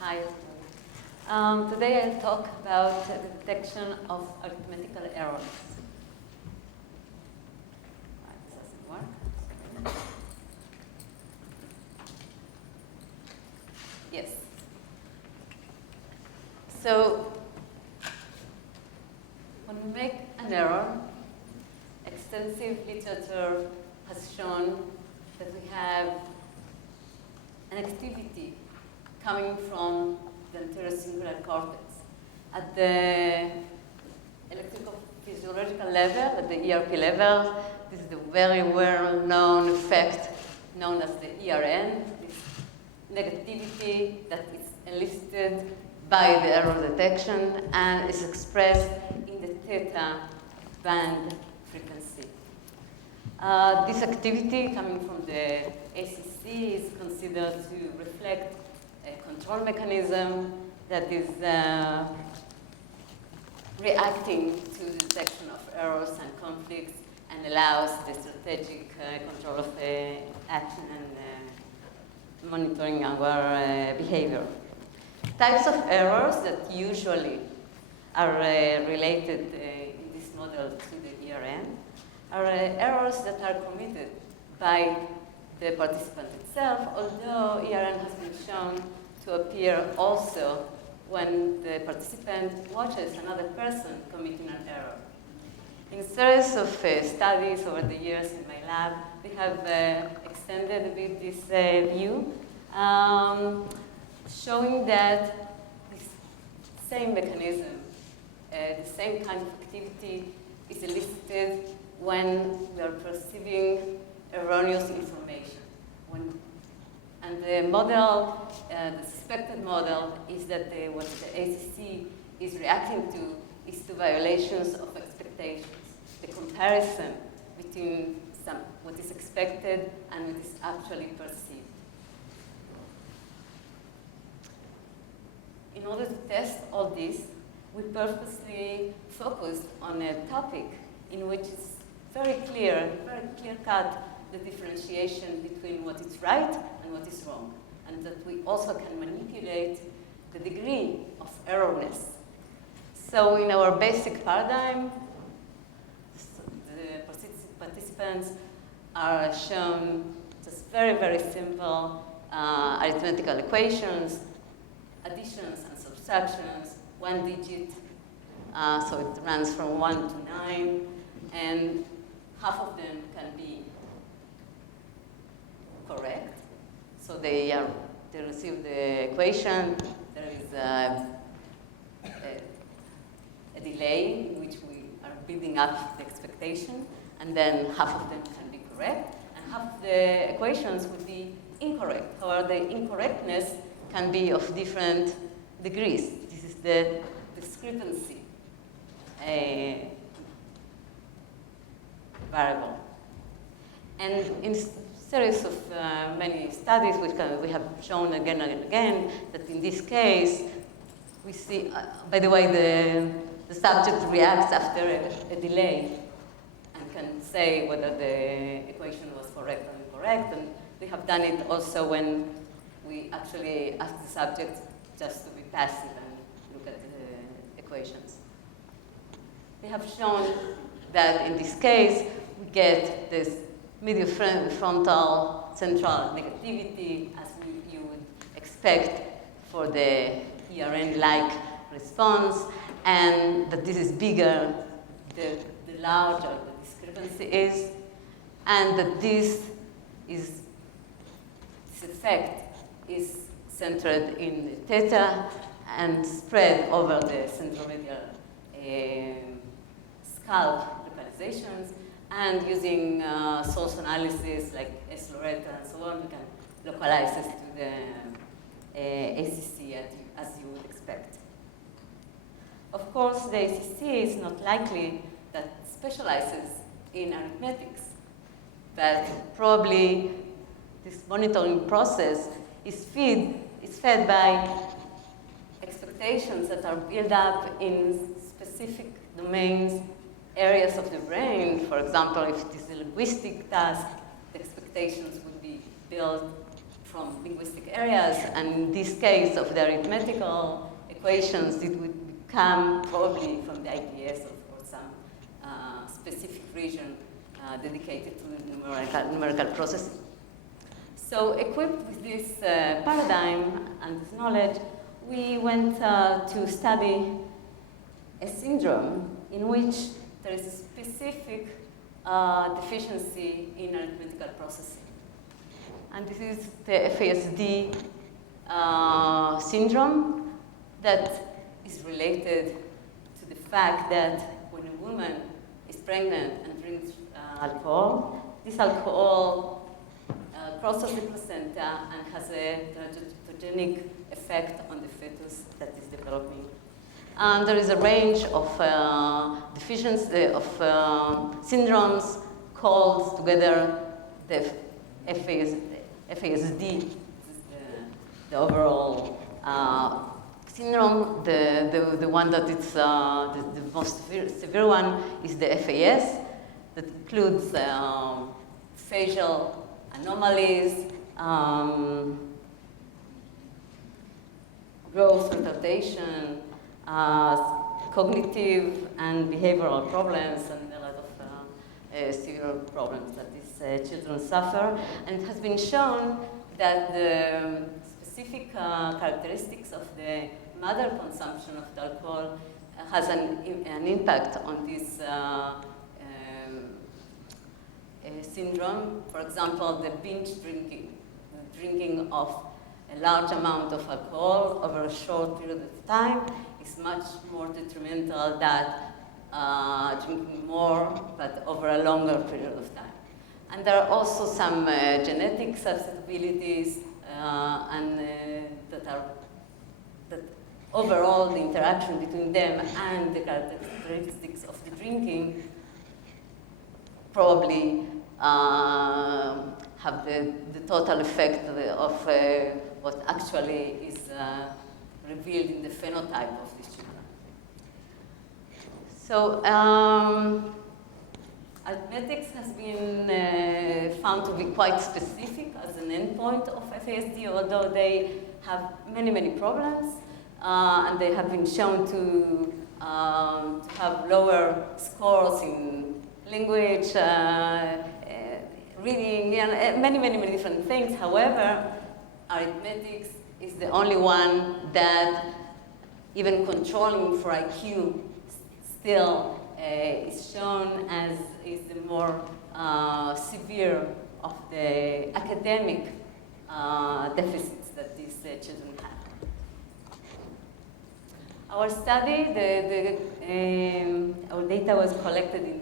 Hi, today I'll talk about the detection of arithmetical errors. This doesn't work. Yes. So, when we make an error, extensive literature has shown that we have an activity coming from the anterior cingulate cortex. At the electrical physiological level, at the ERP level, this is the very well-known effect known as the ERN, this negativity that is elicited by the error detection and is expressed in the theta band frequency. This activity coming from the ACC is considered to reflect a control mechanism that is reacting to the detection of errors and conflicts and allows the strategic control of action and monitoring our behavior. Types of errors that usually are related in this model to the ERN are errors that are committed by the participant itself, although ERN has been shown to appear also when the participant watches another person committing an error. In series of studies over the years in my lab, we have extended a bit this view, showing that this same mechanism, the same kind of activity is elicited when we are perceiving erroneous information. And the model, the suspected model, is that what the ACC is reacting to is to violations of expectations, the comparison between what is expected and what is actually perceived. In order to test all this, we purposely focused on a topic in which it's very clear-cut, the differentiation between what is right and what is wrong, and that we also can manipulate the degree of erroneous. So in our basic paradigm, the participants are shown just very simple arithmetical equations, additions and subtractions, one digit, so it runs from 1 to 9, and half of them can be correct. So they receive the equation. There is a delay in which we are building up the expectation, and then half of them can be correct, and half of the equations would be incorrect. However, the incorrectness can be of different degrees. This is the discrepancy variable. And in series of many studies, which we have shown again and again, that in this case, we see, by the way, the subject reacts after a delay and can say whether the equation was correct or incorrect. And we have done it also when we actually ask the subject just to be passive and look at the equations. We have shown that in this case, we get this mediofrontal central negativity, as you would expect for the ERN-like response, and that this is bigger the larger the discrepancy is, and that this effect is centered in the theta and spread over the centromedial scalp localizations. And using source analysis like S-Loretta and so on, we can localize this to the ACC as you would expect. Of course, the ACC is not likely that specializes in arithmetics, but probably this monitoring process is fed by expectations that are built up in specific domains, areas of the brain. For example, if it is a linguistic task, the expectations would be built from linguistic areas, and in this case of the arithmetical equations, it would come probably from the IPS or some specific region dedicated to numerical processing. So equipped with this paradigm and this knowledge, we went to study a syndrome in which there is a specific deficiency in arithmetical processing. And this is the FASD syndrome that is related to the fact that when a woman is pregnant and drinks alcohol, this alcohol crosses the placenta and has a teratogenic effect on the fetus that is developing. And there is a range of deficiencies, of syndromes called together the FASD, the overall syndrome. The one that it's the most severe one is the FAS, that includes facial anomalies, growth retardation, cognitive and behavioral problems, and a lot of severe problems that these children suffer. And it has been shown that the specific characteristics of the mother consumption of the alcohol has an impact on this syndrome. For example, the binge drinking, the drinking of a large amount of alcohol over a short period of time is much more detrimental than drinking more, but over a longer period of time. And there are also some genetic susceptibilities that overall the interaction between them and the characteristics of the drinking probably have the total effect of what actually is revealed in the phenotype of these children. So arithmetics has been found to be quite specific as an endpoint of FASD, although they have many, many problems, and they have been shown to have lower scores in language, reading, and many, many, many different things. However, arithmetics is the only one that, even controlling for IQ, still is shown as is the more severe of the academic deficits that these children have. Our study, our data was collected in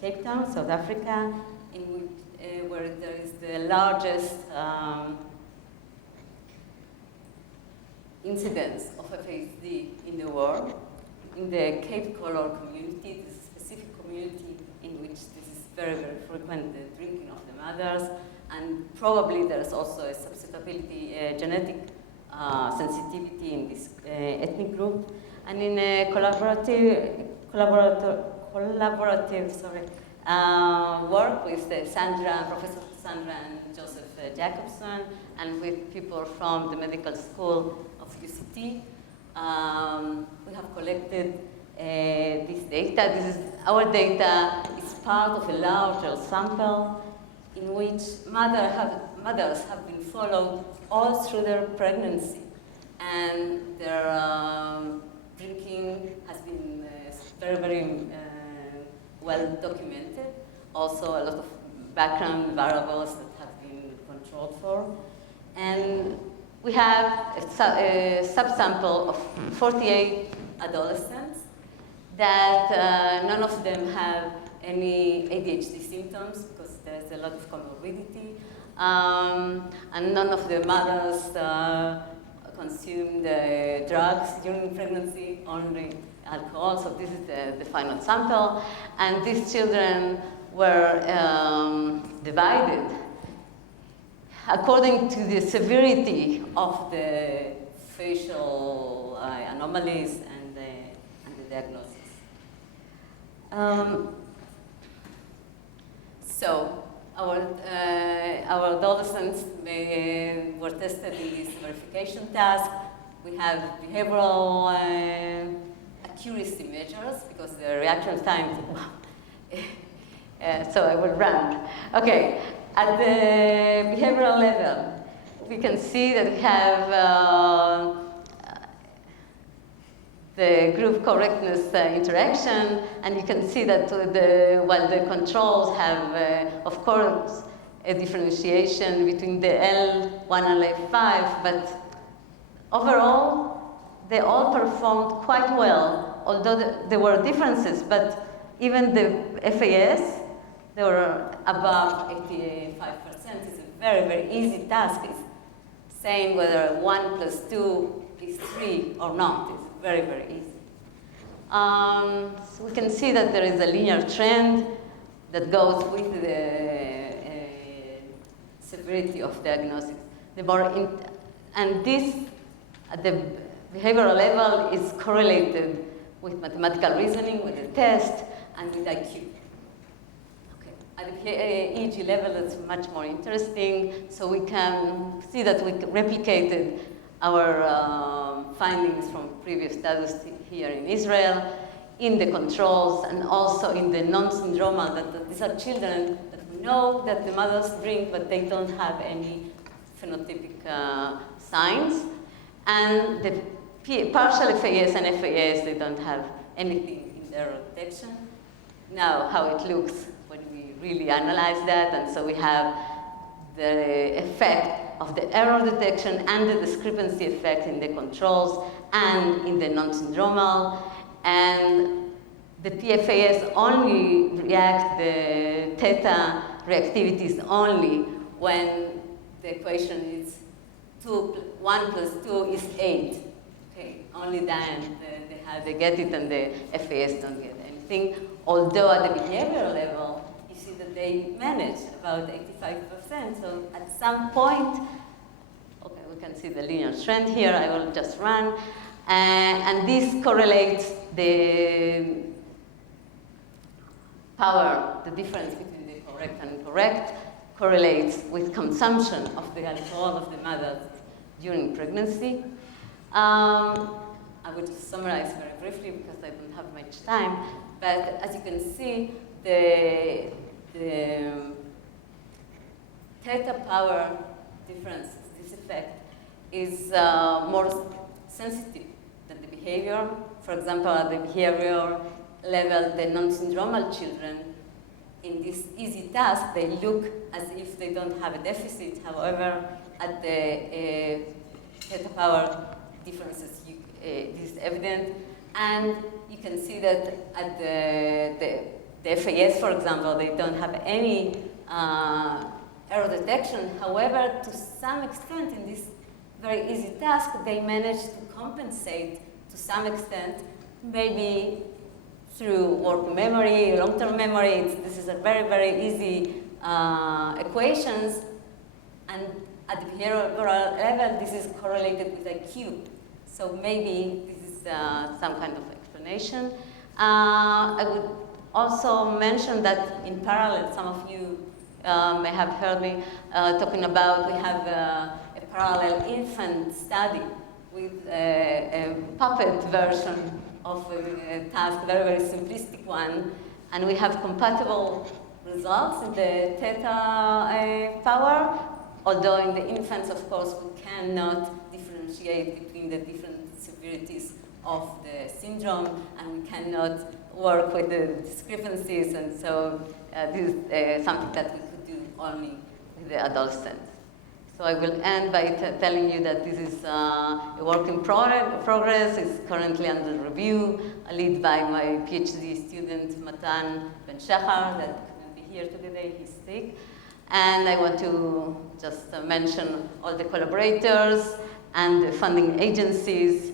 Cape Town, South Africa, in which, where there is the largest incidence of FASD in the world. In the Cape Color community, this is a specific community in which this is very, very frequent, the drinking of the mothers, and probably there's also a susceptibility, genetic sensitivity in this ethnic group. And in a collaborative work with Professor Sandra and Joseph Jacobson, and with people from the medical school of UCT, we have collected this data. Our data is part of a larger sample in which mothers have been followed all through their pregnancy, and their drinking has been very, very well documented. Also, a lot of background variables that have been controlled for. And we have a subsample of 48 adolescents that none of them have any ADHD symptoms because there's a lot of comorbidity. And none of the mothers consumed drugs during pregnancy, only alcohol. So this is the final sample. And these children were divided according to the severity of the facial anomalies and the diagnosis. So our adolescents were tested in this verification task. We have behavioral accuracy measures because the reaction time, so I will run. Okay, at the behavioral level, we can see that we have the group correctness interaction, and you can see that while the controls have, of course, a differentiation between the L1 and L5, but overall, they all performed quite well, although there were differences, but even the FAS, they were above 85%. It's a very, very easy task. It's saying whether 1 plus 2 is 3 or not. It's very, very easy. So we can see that there is a linear trend that goes with the severity of diagnosis. And this, at the behavioral level, is correlated with mathematical reasoning, with the test, and with IQ. Okay. At the EEG level, it's much more interesting. So we can see that we replicated our findings from previous studies here in Israel, in the controls, and also in the non-syndromal, that these are children that we know that the mothers drink, but they don't have any phenotypic signs. And the partial FAS and FAS, they don't have anything in their detection. Now, how it looks when we really analyze that, and so we have the effect of the error detection and the discrepancy effect in the controls and in the non-syndromal. And the PFAS only react, the theta reactivities only when the equation is 1 plus 2 is 8. Okay, only then they get it and the FAS don't get anything. Although at the behavioral level, you see that they manage about 85%. So at some point, okay, we can see the linear trend here. I will just run. And this correlates the power, the difference between the correct and incorrect, correlates with consumption of the alcohol of the mother during pregnancy. I will just summarize very briefly because I don't have much time. But as you can see, the theta power difference, this effect, is more sensitive than the behavior. For example, at the behavior level, the non-syndromal children, in this easy task, they look as if they don't have a deficit. However, at the theta power differences, this is evident. And you can see that at the FAS, for example, they don't have any error detection. However, to some extent, in this very easy task, they manage to compensate to some extent, maybe through working memory, long-term memory. This is a very, very easy equations. And at the behavioral level, this is correlated with IQ. So maybe this is some kind of explanation. I would also mention that in parallel, some of you may have heard me talking about, we have a parallel infant study with a puppet version of a task, very, very simplistic one. And we have compatible results in the theta power, although in the infants, of course, we cannot differentiate between the different severities of the syndrome, and we cannot work with the discrepancies, and so this is something that we could do only with the adolescents. So I will end by telling you that this is a work in progress. It's currently under review, led by my PhD student, Mattan, Ben-Shachar, that couldn't be here today, he's sick. And I want to just mention all the collaborators and the funding agencies